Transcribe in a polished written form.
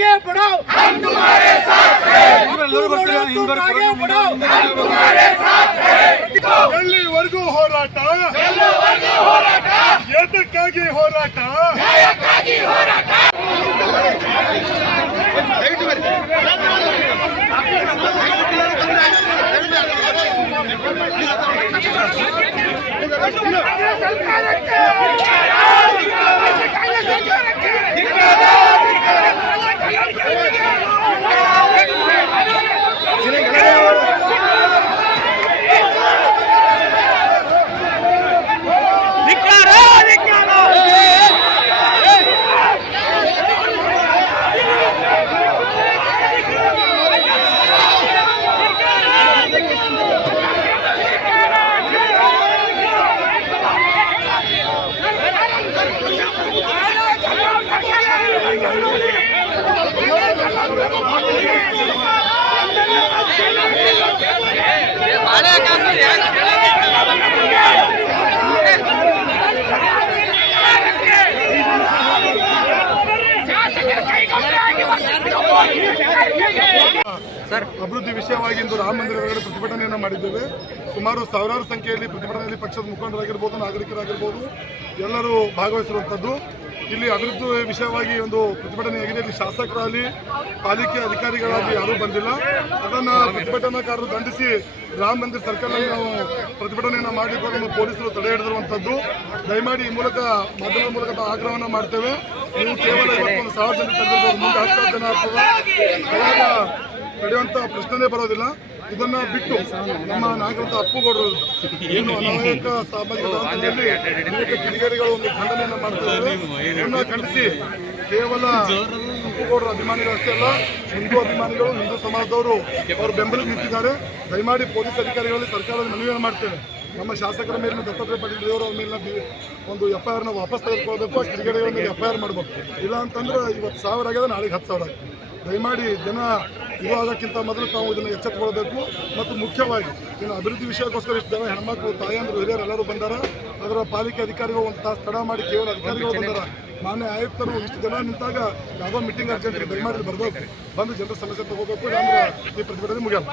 आगे बढ़ो, हम तुम्हारे साथ हैं। तुम आगे बढ़ो, हम तुम्हारे साथ हैं। ಎಲ್ಲಿವರೆಗೂ ಹೋರಾಟ, ಎದಕ್ಕಾಗಿ ಹೋರಾಟ, ಅಭಿವೃದ್ಧಿ ವಿಷಯವಾಗಿ ಇಂದು ರಾಮ ಮಂದಿರ ಹೊರಗಡೆ ಪ್ರತಿಭಟನೆಯನ್ನು ಮಾಡಿದ್ದೇವೆ. ಸುಮಾರು ಸಾವಿರಾರು ಸಂಖ್ಯೆಯಲ್ಲಿ ಪ್ರತಿಭಟನೆಯಲ್ಲಿ ಪಕ್ಷದ ಮುಖಂಡರಾಗಿರ್ಬೋದು, ನಾಗರಿಕರಾಗಿರ್ಬೋದು, ಎಲ್ಲರೂ ಭಾಗವಹಿಸಿರುವಂಥದ್ದು. ಇಲ್ಲಿ ಅಭಿವೃದ್ಧಿ ವಿಷಯವಾಗಿ ಒಂದು ಪ್ರತಿಭಟನೆಯಾಗಿದೆ. ಇಲ್ಲಿ ಶಾಸಕರಾಗಲಿ ಪಾಲಿಕೆ ಅಧಿಕಾರಿಗಳಾಗಲಿ ಯಾರೂ ಬಂದಿಲ್ಲ. ಅದನ್ನು ಪ್ರತಿಭಟನಾಕಾರರು ದಂಡಿಸಿ ರಾಮ ಮಂದಿರ ಸರ್ಕಲ್ನಲ್ಲಿ ನಾವು ಪ್ರತಿಭಟನೆಯನ್ನು ಮಾಡಲಿಕ್ಕೆ ನಮ್ಮ ಪೊಲೀಸರು ತಡೆ ಹಿಡಿದಿರುವಂಥದ್ದು. ದಯಮಾಡಿ ಈ ಮೂಲಕ ಮಾಧ್ಯಮದ ಮೂಲಕ ಆಗ್ರಹವನ್ನು ಮಾಡ್ತೇವೆ. ನೀವು ಕೇವಲ 21,000 ಜನ ತಂದಿರ್ಬೋದು, ಮುಂದೆ 10,000 ಜನ ಆಗ್ತದೆ, ಅವಾಗ ನಡೆಯುವಂಥ ಪ್ರಶ್ನೆನೇ ಬರೋದಿಲ್ಲ. ಇದನ್ನ ಬಿಟ್ಟು ನಮ್ಮ ನಾಯಕರಂತ ಅಪ್ಪುಗೌಡರು ಏನು ಅನಾಯಕ ಸಾಮಾಜಿಕ ಅನೇಕ ಕಿಡಿಗೇಡಿಗಳು ಒಂದು ಖಂಡನೆಯನ್ನು ಮಾಡ್ತಿದ್ದಾರೆ. ಇದನ್ನ ಖಂಡಿಸಿ ಕೇವಲ ಅಪ್ಪುಗೌಡರ ಅಭಿಮಾನಿಗಳು ಅಷ್ಟೇ ಅಲ್ಲ, ಹಿಂದೂ ಅಭಿಮಾನಿಗಳು, ಹಿಂದೂ ಸಮಾಜದವರು ಅವರು ಬೆಂಬಲಿಗೆ ನಿಂತಿದ್ದಾರೆ. ದಯಮಾಡಿ ಪೊಲೀಸ್ ಅಧಿಕಾರಿಗಳಲ್ಲಿ ಸರ್ಕಾರದ ಮನವಿಯನ್ನು ಮಾಡ್ತೇವೆ. ನಮ್ಮ ಶಾಸಕರ ಮೇಲಿನ ದತ್ತಾತ್ರೇಯ ಪಾಟೀಲ್ ದೇವರು ಅವ್ರ ಮೇಲಿನ ಒಂದು FIR ವಾಪಸ್ ತೆಗೆದುಕೊಳ್ಬೇಕು, ಕಿಡಿಗೇಡಿಗಳ ಮೇಲೆ FIR ಮಾಡಬೇಕು. ಇಲ್ಲ ಅಂತಂದ್ರೆ ಇವತ್ತು 1,000 ಆಗ್ಯದ, ನಾಳೆಗೆ 10,000 ಆಗ್ತದೆ. ದಯಮಾಡಿ ಜನ ಇವಾಗಕ್ಕಿಂತ ಮೊದಲು ತಾವು ಇದನ್ನು ಎಚ್ಚೆತ್ತುಕೊಳ್ಬೇಕು. ಮತ್ತು ಮುಖ್ಯವಾಗಿ ಇನ್ನು ಅಭಿವೃದ್ಧಿ ವಿಷಯಕ್ಕೋಸ್ಕರ ಇಷ್ಟು ಜನ ಹೆಣ್ಮಕ್ಳು, ತಾಯಂದರು, ಹಿರಿಯರು ಎಲ್ಲರೂ ಬಂದಾರ. ಅದರ ಪಾಲಿಕೆ ಅಧಿಕಾರಿಗಳು ಒಂದು ತಾಸು ತಡ ಮಾಡಿ ಕೇವಲ ಅಧಿಕಾರಿಗಳು ಬಂದಾರ. ಮಾನ್ಯ ಆಯುಕ್ತರು ಇಷ್ಟು ಜನ ನಿಂತಾಗ ಯಾವುದೋ ಮೀಟಿಂಗ್ ಅರ್ಜೆಂಟ್ ದಯಮಾಡಿ ಬರಬೇಕು, ಬಂದು ಜನರ ಸಮಸ್ಯೆ ತಗೋಬೇಕು. ಅಂದ್ರೆ ಈ ಪ್ರತಿಭಟನೆ ಮುಗಿಯಲ್ಲ.